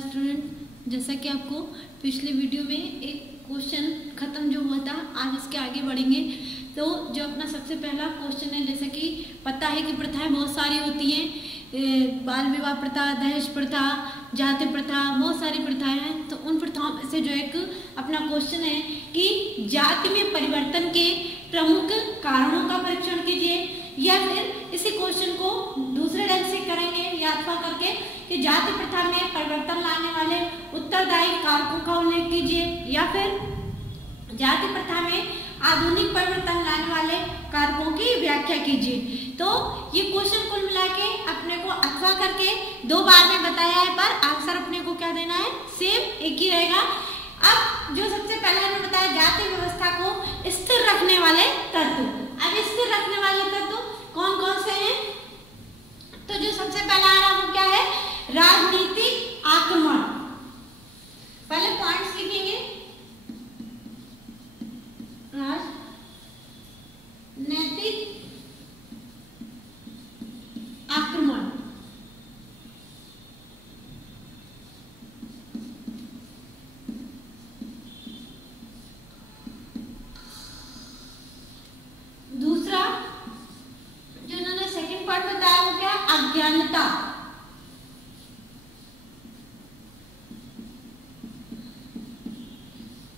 Student, जैसा कि आपको पिछले वीडियो में एक क्वेश्चन खत्म जो हुआ था, आज इसके आगे बढ़ेंगे। तो जो अपना सबसे पहला क्वेश्चन है, जैसा कि पता है कि प्रथाएं बहुत सारी होती हैं, बाल विवाह प्रथा, दहेज प्रथा, जाति प्रथा, बहुत सारी प्रथाएं हैं। तो उन प्रथाओं में से जो एक अपना क्वेश्चन है कि जाति में परिवर्तन के प्रमुख कारणों का परीक्षण कीजिए, या फिर इसी क्वेश्चन को दूसरे ढंग से करेंगे या अथवा करके कि जाति प्रथा में परिवर्तन लाने वाले उत्तरदायी कारकों का उल्लेख कीजिए, या फिर जाति प्रथा में आधुनिक परिवर्तन लाने वाले कारकों की व्याख्या कीजिए। तो ये क्वेश्चन कुल मिला के अपने को अथवा करके 2 बार में बताया है, पर आंसर अपने को क्या देना है, सेम एक ही रहेगा। अब जो सबसे पहले हमने बताया जाति व्यवस्था को स्थिर रखने वाले तत्व। अब स्थिर रखने वाले तत्व कौन कौन से हैं? तो जो सबसे पहला आ रहा वो क्या है, राजनीतिक आक्रमण। पहले पॉइंट्स लिखेंगे, राजनीतिक आक्रमण। दूसरा जो उन्होंने सेकंड पार्ट बताया वो क्या, अज्ञानता।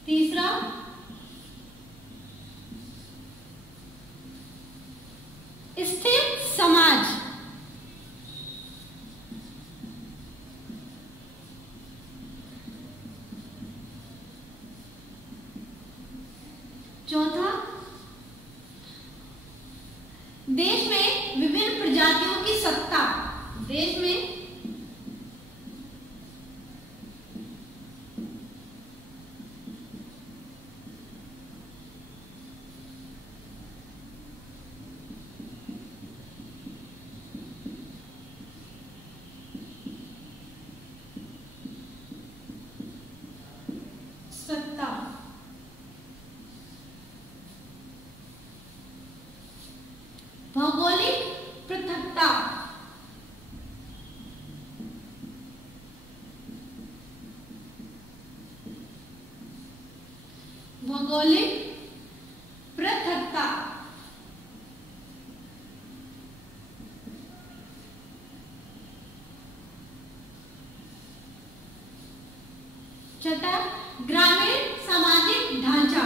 तीसरा स्थिर समाज। चौथा देश में विभिन्न प्रजातियों की सत्ता। देश में सत्ता। भौगोलिक पृथकता। भौगोलिक पृथकता। छठा ग्रामीण सामाजिक ढांचा।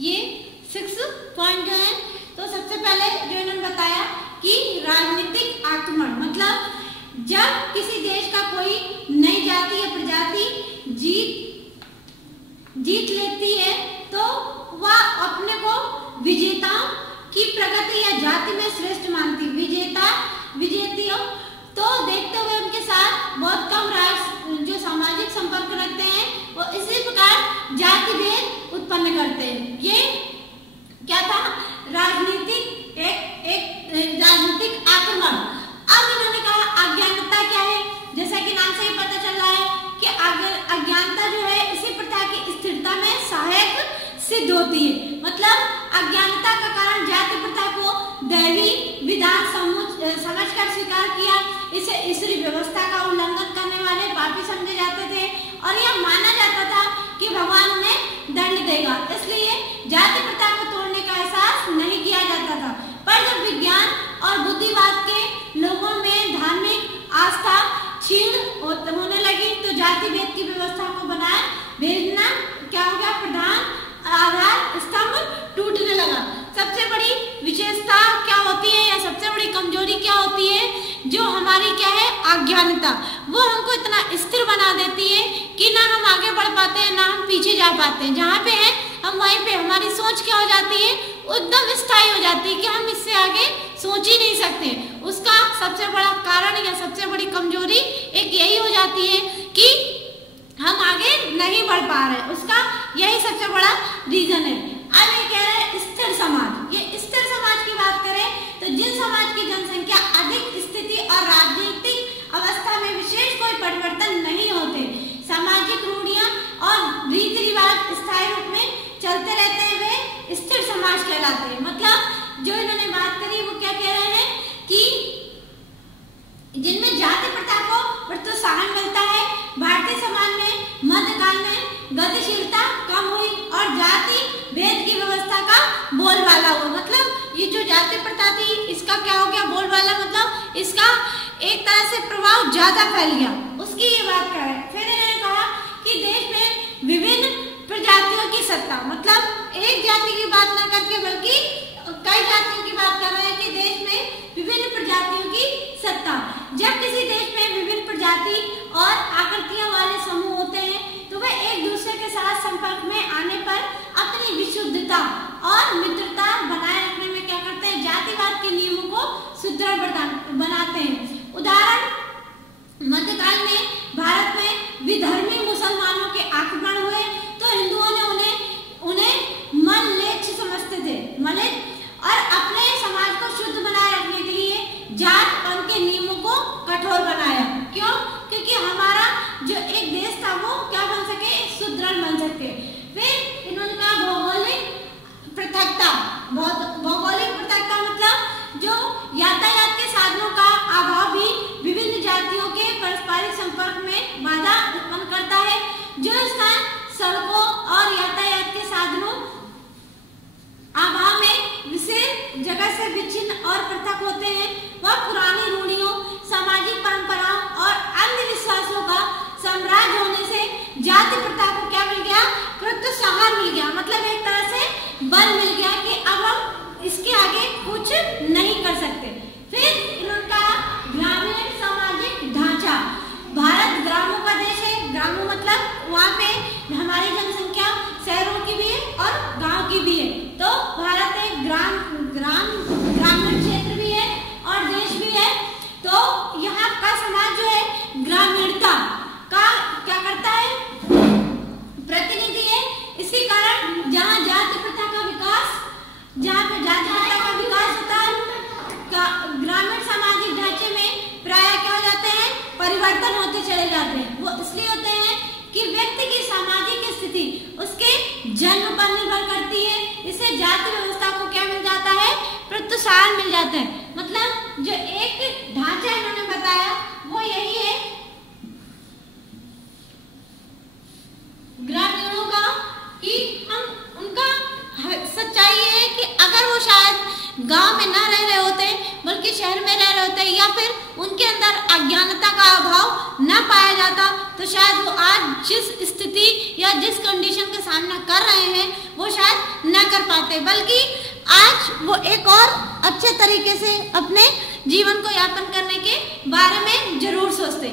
ये 6 पॉइंट जो है, तो सबसे पहले जो इन्होंने बताया कि राजनीतिक आक्रमण मतलब जब किसी देश का कोई नई जाति या प्रजाति जीत लेती है तो वह अपने को विजेताओं की प्रगति या जाति में श्रेष्ठ मानती। विजेतियों तो देखते हुए उनके साथ बहुत कम राष्ट्र जो सामाजिक संपर्क रखते हैं, वो इसी प्रकार जाति भेद उत्पन्न करते हैं। ये क्या था, राजनीतिक राजनीतिक आक्रमण। अब इन्होंने कहा अज्ञानता क्या है, जैसा कि नाम से ही पता चल रहा है कि अज्ञानता जो है इसी प्रथा की स्थिरता में सहायक सिद्ध होती है। मतलब अज्ञानता का कारण जाति प्रथा को दैवी विधान समझकर स्वीकार किया, इसे ईश्वरी व्यवस्था का उल्लंघन करने वाले पापी समझे जाते थे और यह माना जाता था कि भगवान उन्हें दंड देगा, इसलिए जाति प्रथा को तोड़ने का एहसास नहीं किया जाता था। पर जब विज्ञान और बुद्धिवाद के लोगों में धार्मिक आस्था क्षीण होने लगी तो जाति भेद की व्यवस्था को बनाए भेजना क्या हो गया, प्रधान आधार स्तंभ टूटने लगा। सबसे बड़ी विशेषता क्या होती है या सबसे बड़ी कमजोरी क्या होती है, जो हमारी क्या है, अज्ञानता। वो हमको इतना स्थिर बना देती है कि ना हम आगे बढ़ पाते हैं ना हम पीछे जा पाते हैं। जहाँ पे है हम वहीं पे, हमारी सोच क्या हो जाती है, एकदम स्थायी हो जाती है कि हम इससे आगे सोच ही नहीं सकते। उसका सबसे बड़ा कारण या सबसे बड़ी कमजोरी एक यही हो जाती है कि हम आगे नहीं बढ़ पा रहे, उसका यही सबसे बड़ा रीजन है। अब ये कह रहे हैं स्थिर समाज। ये स्थिर समाज की बात करें तो जिन समाज की जनसंख्या अधिक स्थिति और राजनीतिक स्थायी रूप में चलते रहते हैं वे स्थिर समाज कहलाते हैं। मतलब जो इन्होंने बात करी वो क्या कह रहे हैं कि जिनमें जाति प्रथा को प्रोत्साहन मिलता है, भारतीय समाज में मध्यकाल में गतिशीलता कम हुई और जाति भेद की व्यवस्था का बोलबाला हुआ। मतलब ये जो जाति प्रथा थी इसका क्या हो गया बोलबाला, मतलब इसका एक तरह से प्रभाव ज्यादा फैल गया, उसकी ये बात कर रहे हैं। फिर इन्होंने कहा कि देश में विभिन्न प्रजातियों की सत्ता, मतलब एक जाति की बात न करके बल्कि कई जातियों की बात कर रहे हैं कि देश में विभिन्न प्रजातियों की सत्ता। जब किसी देश में विभिन्न प्रजाति और आकृतियों वाले समूह होते हैं तो वे एक दूसरे के साथ संपर्क में आने पर अपनी विशुद्धता और मित्रता बनाए रखने में क्या करते हैं, जातिवाद के नियमों को सुदृढ़ बनाते हैं। उदाहरण, मध्यकाल में भारत में विधर्मी मुसलमानों के आक्रमण हुए तो हिंदुओं ने उन्हें मलेच्छ समझते थे, और अपने समाज को शुद्ध बनाए रखने के लिए जात पंथ के नियमों को कठोर बनाया। क्यों? क्योंकि हमारा जो एक देश था वो क्या बन सके, सुदृढ़ बन सके। फिर इन्होंने कहा भौगोलिक पृथकता। भौगोलिक पृथकता मतलब जो यातायात के साधनों का अभाव भी विभिन्न जातियों के पारस्परिक संपर्क में बाधा उत्पन्न करता है। जो स्थान सड़कों और यातायात के साधनों अभाव में विशेष जगह से विच्छिन्न और पृथक होते हैं, वह पुरानी रूढ़ियों, सामाजिक परंपराओं और अंधविश्वासों का साम्राज्य होने से जाति प्रथा को क्या मिल गया, प्रोत्साहन मिल गया। मतलब एक तरह से बल मिल गया कि अब हम इसके आगे कुछ नहीं कर सकते। फिर इन्होंने कहा ग्रामीण सामाजिक ढांचा। भारत ग्रामों का देश है। ग्रामों मतलब वहाँ पे हमारी जनसंख्या शहरों की भी है और गांव की भी है, तो भारत एक ग्रामीण क्षेत्र भी है और देश भी है। तो यहाँ का समाज जो है ग्रामीणता का क्या करता है, प्रतिनिधि है। इसी कारण जहाँ जाति प्रथा का विकास, जहाँ पे जाति प्रथा का विकास होता है, ग्रामीण सामाजिक ढांचे में प्राय क्या हो जाते हैं, परिवर्तन होते चले जाते हैं। वो इसलिए होते हैं कि व्यक्ति की सामाजिक स्थिति उसके जन्म पर निर्भर करती है। इससे जाति व्यवस्था को क्या मिल जाता है, प्रोत्साहन मिल जाता है। मतलब जो एक ढांचा इन्होंने बताया वो यही है ग्रामीणों का, कि हम उनका सच्चाई ये है कि अगर वो शायद गांव में ना रह रहे होते बल्कि शहर में रह रहे होते या फिर उनके अंदर अज्ञानता का अभाव न पाया जाता तो शायद वो आज जिस स्थिति या जिस कंडीशन का सामना कर रहे हैं वो शायद न कर पाते, बल्कि आज वो एक और अच्छे तरीके से अपने जीवन को यापन करने के बारे में जरूर सोचते।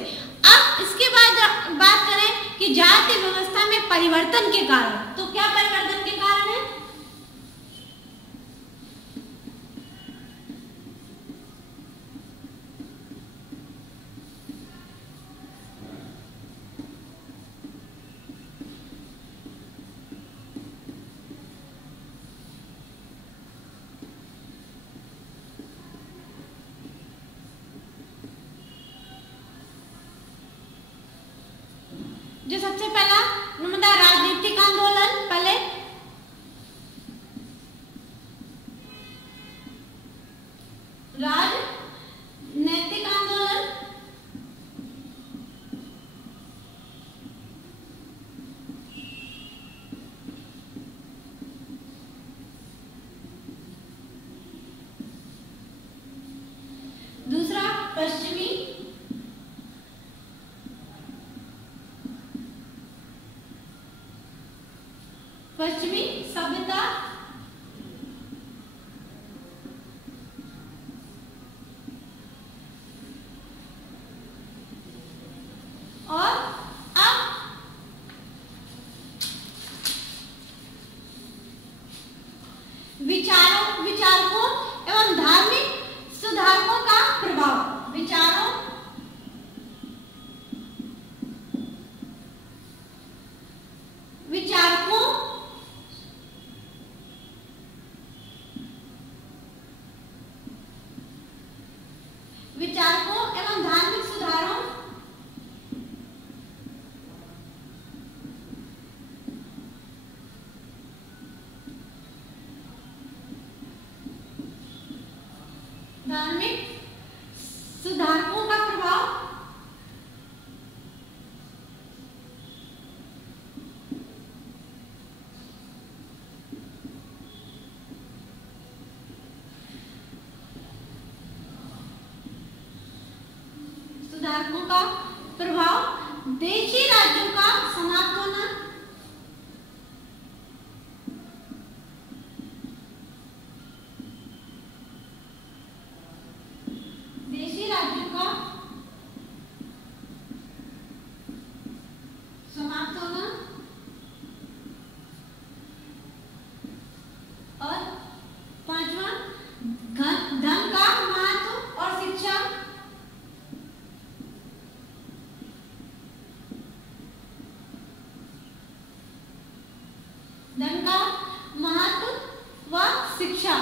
अब इसके बाद बात करें कि जाति व्यवस्था में परिवर्तन के कारण, तो क्या परिवर्तन के कारण है? जो सबसे पहला नर्मदा राजनीतिक आंदोलन, पहले राजनीतिक आंदोलन, दूसरा पश्चिमी सभ्यता, और अब विचारकों एवं धार्मिक सुधारकों का प्रभाव। विचारकों एवं धार्मिक सुधारों सुधारकों का प्रभाव, देशी राज्यों का समाप्त होना, देशी राज्यों का समाप्त होना, और पांचवा धन का महत्व और शिक्षा, धन का महत्व व शिक्षा।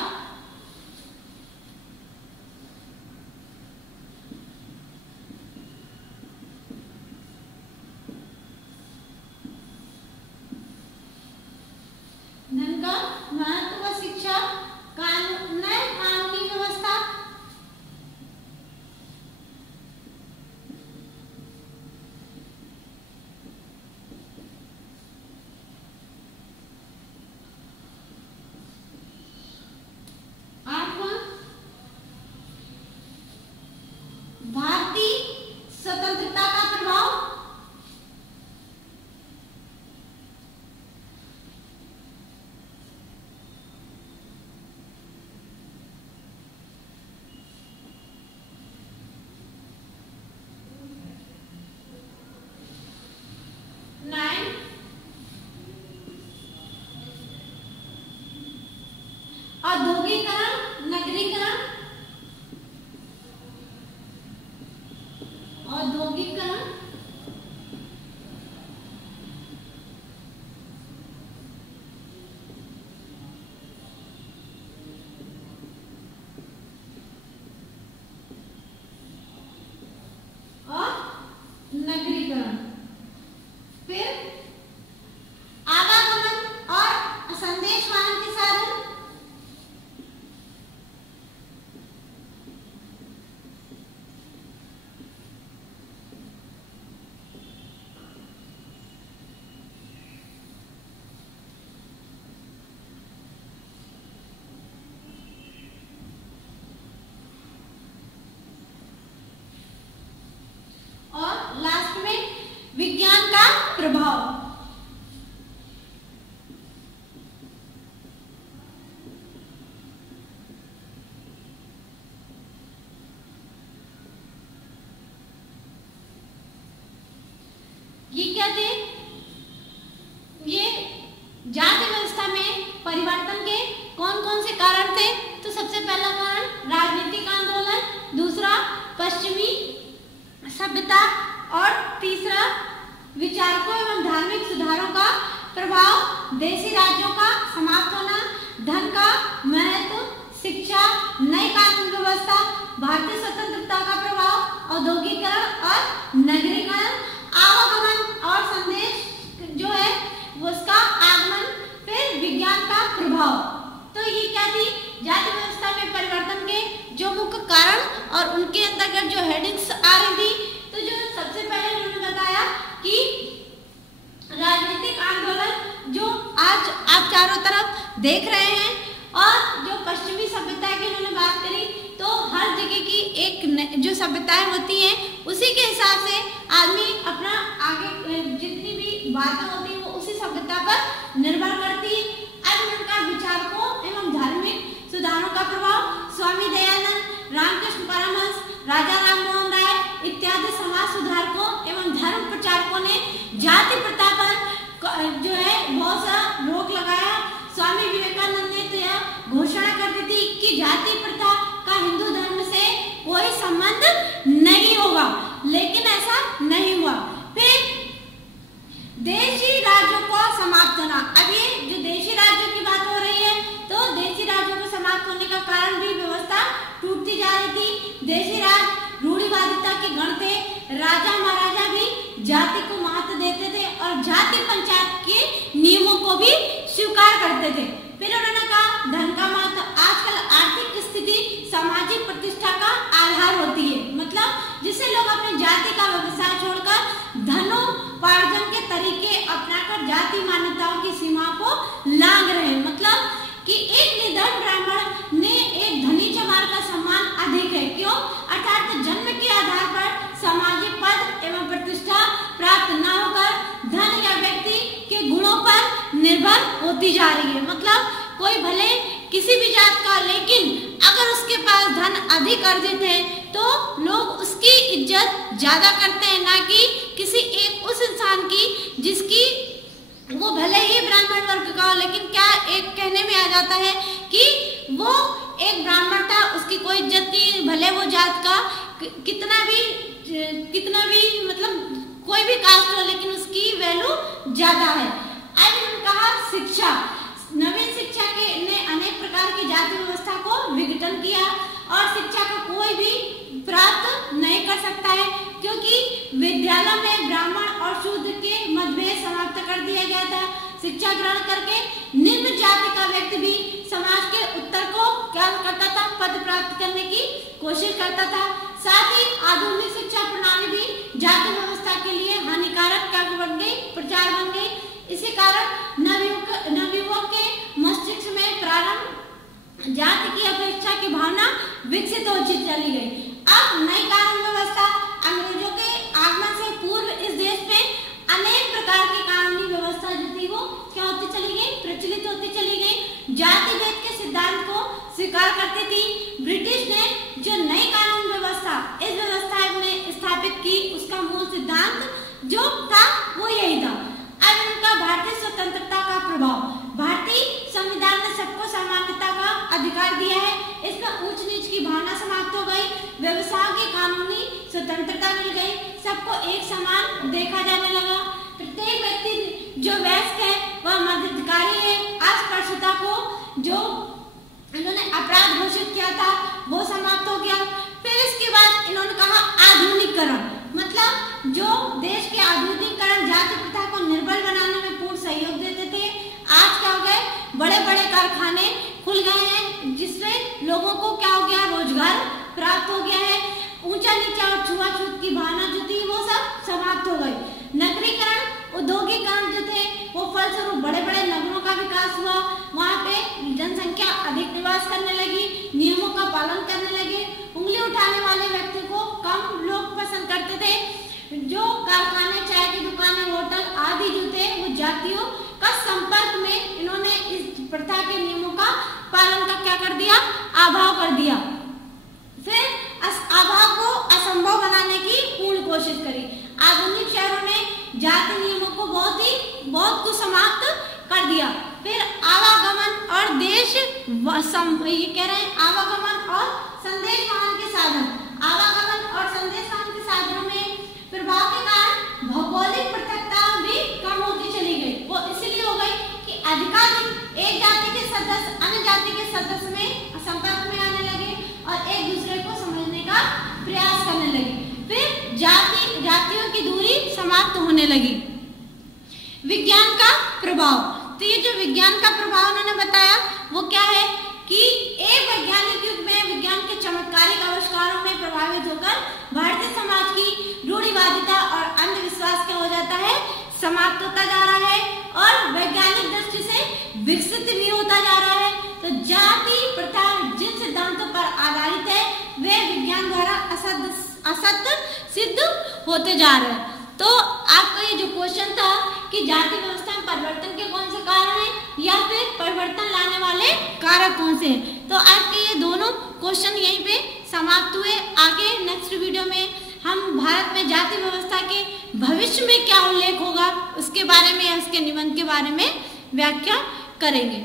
धन का महत्व व शिक्षा, नए कानूनी व्यवस्था, आठवां भारतीय स्वतंत्रता का प्रभाव, औद्योगिकरण, नगरीकरण, औद्योगिकरण, और नगरीकरण। फिर आवागमन और संदेश वाहन के साधन, और लास्ट में विज्ञान का प्रभाव। ये क्या थे? ये जाति व्यवस्था में परिवर्तन के कौन कौन से कारण थे? तो सबसे पहला कारण राजनीतिक आंदोलन, दूसरा पश्चिमी सभ्यता, और तीसरा विचारकों एवं धार्मिक सुधारों का प्रभाव, देशी राज्यों का समाप्त होना, धन का महत्व, शिक्षा, नई कानून व्यवस्था, भारतीय स्वतंत्रता का प्रभाव, औद्योगिकरण और नगरीकरण, आवागमन और संदेश जो है उसका आगमन, फिर विज्ञान का प्रभाव। तो ये क्या थी? जाति व्यवस्था में परिवर्तन के जो मुख्य कारण और उनके अंतर्गत जो हेडिंग्स आ रही थी। तो जो सबसे पहले उन्होंने बताया कि राजनीतिक आंदोलन जो आज आप चारों तरफ देख रहे हैं, और जो पश्चिमी सभ्यता की उन्होंने बात करी, तो हर जगह की एक जो सभ्यताएं होती हैं उसी के हिसाब से आदमी अपना आगे जितनी भी बातें होती हैं वो उसी सभ्यता पर निर्भर करती है। अब उनका विचारकों एवं धार्मिक सुधारों का प्रभाव, स्वामी दयानंद, रामकृष्ण परमहंस, राजा राममोहन राय इत्यादि समाज सुधारकों एवं धर्म प्रचारकों ने जाति प्रथा पर जो है बहुत सा रोक लगाया। स्वामी विवेकानंद ने तो यह घोषणा कर दी थी कि जाति प्रथा का हिंदू धर्म से कोई संबंध नहीं होगा, लेकिन ऐसा नहीं हुआ। फिर देशी राज्यों को समाप्त होना। अब ये जो देशी राज्यों की बात हो रही है, तो देशी राज्यों को समाप्त होने का कारण भी व्यवस्था टूटती जा रही थी। देशी राज रूढ़िवादिता के गण थे, राजा महाराजा भी जाति को महत्व देते थे और जाति पंचायत के नियमों को भी स्वीकार करते थे। फिर उन्होंने कहा धन का महत्व। आजकल आर्थिक स्थिति सामाजिक प्रतिष्ठा का आधार होती है, मतलब जिससे लोग अपने जाति का व्यवसाय छोड़कर धनोपार्जन के तरीके अपनाकर जाति मान्यताओं की सीमा को लांघ रहे हैं। मतलब कि एक निधन ब्राह्मण ने एक धनी चमार का सम्मान अधिक है। क्यों? अर्थात जन्म के आधार पर सामाजिक होती जा रही है। मतलब कोई भले किसी भी जात का, लेकिन अगर उसके पास धन अधिक अर्जित है तो लोग उसकी इज्जत ज्यादा करते हैं, ना कि किसी एक उस इंसान की जिसकी वो भले ही ब्राह्मण वर्ग का हो, लेकिन क्या एक कहने में आ जाता है कि वो एक ब्राह्मण था, उसकी कोई इज्जत नहीं, भले वो जात का कितना भी मतलब कोई भी कास्ट हो, लेकिन उसकी वैल्यू ज्यादा है। अब इन्होंने कहा शिक्षा, नवीन शिक्षा के ने अनेक प्रकार की जाति व्यवस्था को विघटन किया और शिक्षा का कोई भी प्राप्त नहीं कर सकता है, क्योंकि विद्यालय में ब्राह्मण और शूद्र के मतभेद समाप्त कर दिया गया था। शिक्षा ग्रहण करके निम्न जाति का व्यक्ति भी समाज के उत्तर को क्या करता था, पद प्राप्त करने की कोशिश करता था। साथ ही आधुनिक शिक्षा प्रणाली भी जाति व्यवस्था के लिए हानिकारक क्या बन गई, प्रचार बन गई। इसी कारण नवयुवक के मस्तिष्क में प्रारंभ जाति की अपेक्षा की भावना विकसित होती चली गई। अब नई कानून व्यवस्था, अंग्रेजों के आगमन से पूर्व इस देश में अनेक प्रकार की कानूनी व्यवस्था जो थी वो क्या होती चली गई, प्रचलित होती चली गई। जाति भेद के सिद्धांत को स्वीकार करती थी। ब्रिटिश ने जो नई कानून व्यवस्था, इस व्यवस्था ने स्थापित की, उसका मूल सिद्धांत जो था वो यही था। अब इनका भारतीय स्वतंत्रता का प्रभाव, भारतीय संविधान ने सबको समानता का अधिकार दिया है, इसमें ऊंच नीच की भावना समाप्त हो गई, व्यवसाय की कानूनी स्वतंत्रता मिल गई, सबको एक समान देखा जाने लगा। प्रत्येक व्यक्ति जो वयस्क है वह मध्यधिकारी है। अस्पृश्यता को जो इन्होंने अपराध घोषित किया था वो समाप्त हो गया। फिर इसके बाद इन्होंने कहा आधुनिकीकरण, मतलब जो देश के आधुनिकीकरण जाति प्रथा को निर्बल बनाने में पूर्ण सहयोग देते थे। आज क्या हो गए, बड़े बड़े कारखाने खुल गए हैं, जिससे लोगों को क्या हो गया, रोजगार प्राप्त हो गया है। ऊंचा नीचा और छुआछूत की भावना जो थी वो सब समाप्त हो गई। नगरीकरण, औद्योगिकरण जो थे वो फलस्वरूप बड़े बड़े नगरों का विकास हुआ, वहाँ पे जनसंख्या अधिक निवास करने लगी, नियमों का पालन करने लगे। उंगली उठाने वाले व्यक्ति को कम लोग पसंद करते थे। जो कारखाने, चाय की दुकानें, होटल आदि जो थे वो जातियों का संपर्क में इन्होंने इस प्रथा के नियमों का पालन का क्या कर दिया, अभाव कर दिया। फिर अभाव को असंभव बनाने की पूर्ण कोशिश करी। आधुनिक शहरों में जाति नियमों को बहुत कुछ समाप्त कर दिया। फिर आवागमन और देश ये कह रहे हैं आवागमन और संदेश वहन के साधन, आवागमन और संदेश वहन के साधनों में प्रभाव के कारण भौगोलिक पृथकता भी कम होती चली गई। वो इसलिए हो गई कि अधिकाधिक एक जाति के सदस्य अन्य जाति के सदस्य में संपर्क में आने लगे और एक दूसरे को समझने का प्रयास करने लगे। फिर जातियों की दूरी समाप्त होने लगी। विज्ञान का प्रभाव, तो ये जो विज्ञान का प्रभाव उन्होंने बताया वो क्या है कि एक वैज्ञानिक युग में विज्ञान के चमत्कारिक आविष्कारों में प्रभावित होकर भारतीय समाज की रूढ़िवादिता और अंधविश्वास क्या हो जाता है, समाप्त होता जा रहा है और वैज्ञानिक दृष्टि से विकसित भी होता जा रहा है। तो जाति प्रथा जिन सिद्धांतों पर आधारित है वे विज्ञान द्वारा असत्य सिद्ध होते जा रहे हैं। तो आपका ये जो क्वेश्चन था कि जाति व्यवस्था में परिवर्तन के कौन से कारण हैं या फिर परिवर्तन लाने वाले कारक कौन से हैं, तो आज के ये दोनों क्वेश्चन यहीं पे समाप्त हुए। आगे नेक्स्ट वीडियो में हम भारत में जाति व्यवस्था के भविष्य में क्या उल्लेख होगा उसके बारे में, उसके निबंध के बारे में व्याख्या करेंगे।